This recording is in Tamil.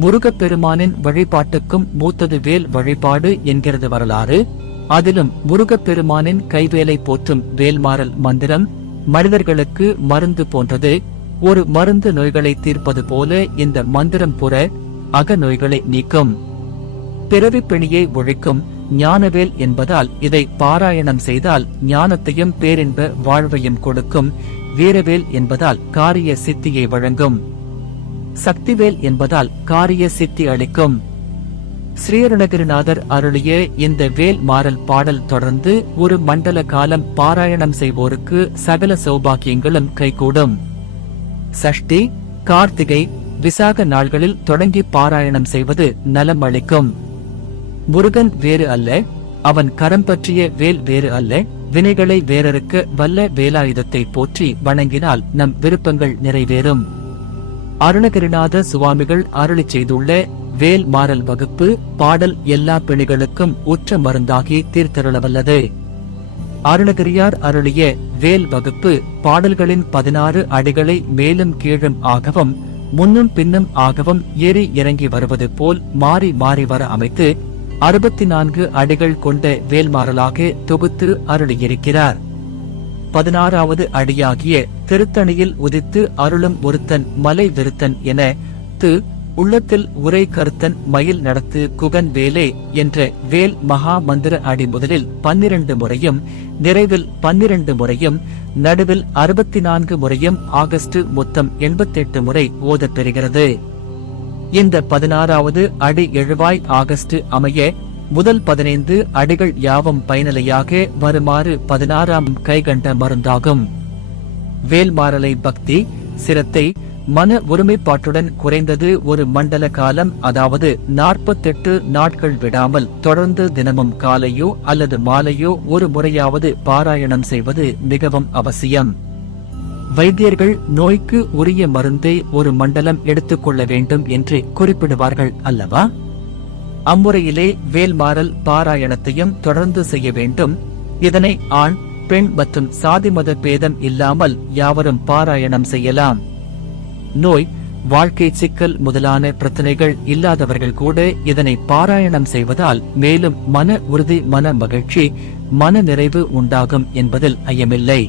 முருகப்பெருமானின் வழிபாட்டுக்கும் மூத்தது வேல் வழிபாடு என்கிறது வரலாறு. அதிலும் முருகப்பெருமானின் கைவேலை போற்றும் வேல்மாறல் மந்திரம் மனிதர்களுக்கு மருந்து போன்றது. ஒரு மருந்து நோய்களை தீர்ப்பது போல இந்த மந்திரம் புற அக நோய்களை நீக்கும், பிறவிப் பிணியை ஒழிக்கும். ஞானவேல் என்பதால் இதை பாராயணம் செய்தால் ஞானத்தையும் பேரின்ப வாழ்வையும் கொடுக்கும். வீரவேல் என்பதால் காரிய சித்தியை வழங்கும். சக்திவேல் என்பதால் காரிய சித்தி அளிக்கும். ஸ்ரீஅருணகிரிநாதர் அருளிய இந்த வேல் மாறல் பாடல் தொடர்ந்து ஒரு மண்டல காலம் பாராயணம் செய்வோருக்கு சகல சௌபாக்கியங்களும் கைகூடும். சஷ்டி, கார்த்திகை, விசாக நாள்களில் தொடங்கி பாராயணம் செய்வது நலம் அளிக்கும். முருகன் வேறு அல்ல, அவன் கரம் பற்றிய வேல் வேறு அல்ல. வினைகளை வேறறுக்க வல்ல வேலாயுதத்தை போற்றி வணங்கினால் நம் விருப்பங்கள் நிறைவேறும். அருணகிரிநாத சுவாமிகள் அருளிச் செய்துள்ள வேல் மாறல் வகுப்பு பாடல் எல்லா பிணிகளுக்கும் உற்ற மருந்தாகி தீர்த்தருளவல்லது. அருணகிரியார் அருளிய வேல் வகுப்பு பாடல்களின் 16 அடிகளை மேலும் கீழும் ஆகவும் முன்னும் பின்னும் ஆகவும் ஏறி இறங்கி வருவது போல் மாறி மாறி வர அமைத்து 64 அடிகள் கொண்ட வேல்மாறலாக தொகுத்து அருளியிருக்கிறார். 16வது அடியாகிய திருத்தணியில் உதித்து அருளும் ஒருத்தன் மலை விருத்தன் என உள்ளத்தில் உரை கருத்தன் மயில் நடத்து குகன் வேலே என்ற வேல் மகா மந்திர அடி முதலில் 12 முறையும் நிறைவில் 12 முறையும் நடுவில் 64 முறையும் ஆகஸ்ட் மொத்தம் 88 முறை ஓதப் பெறுகிறது. இந்த 16வது அடி எழுவாய் ஆகஸ்ட் அமைய முதல் 15 அடிகள் யாவும் பயனிலையாக வருமாறு 16ஆம் கைகண்ட மருந்தாகும். வேல்மாறலை பக்தி, சிரத்தை, மன ஒருமைப்பாட்டுடன் குறைந்தது ஒரு மண்டல காலம், அதாவது 48 நாட்கள் விடாமல் தொடர்ந்து தினமும் காலையோ அல்லது மாலையோ ஒரு முறையாவது பாராயணம் செய்வது மிகவும் அவசியம். வைத்தியர்கள் நோய்க்கு உரிய மருந்தை ஒரு மண்டலம் எடுத்துக்கொள்ள வேண்டும் என்று குறிப்பிடுவார்கள் அல்லவா? அம்முறையிலே வேல்மாறல் பாராயணத்தையும் தொடர்ந்து செய்ய வேண்டும். இதனை ஆண், பெண் மற்றும் சாதி மத பேதம் இல்லாமல் யாவரும் பாராயணம் செய்யலாம். நோய், வாழ்க்கை சிக்கல் முதலான பிரச்சனைகள் இல்லாதவர்கள் கூட இதனை பாராயணம் செய்வதால் மேலும் மன உறுதி, மன மகிழ்ச்சி, மன நிறைவு உண்டாகும் என்பதில் ஐயமில்லை.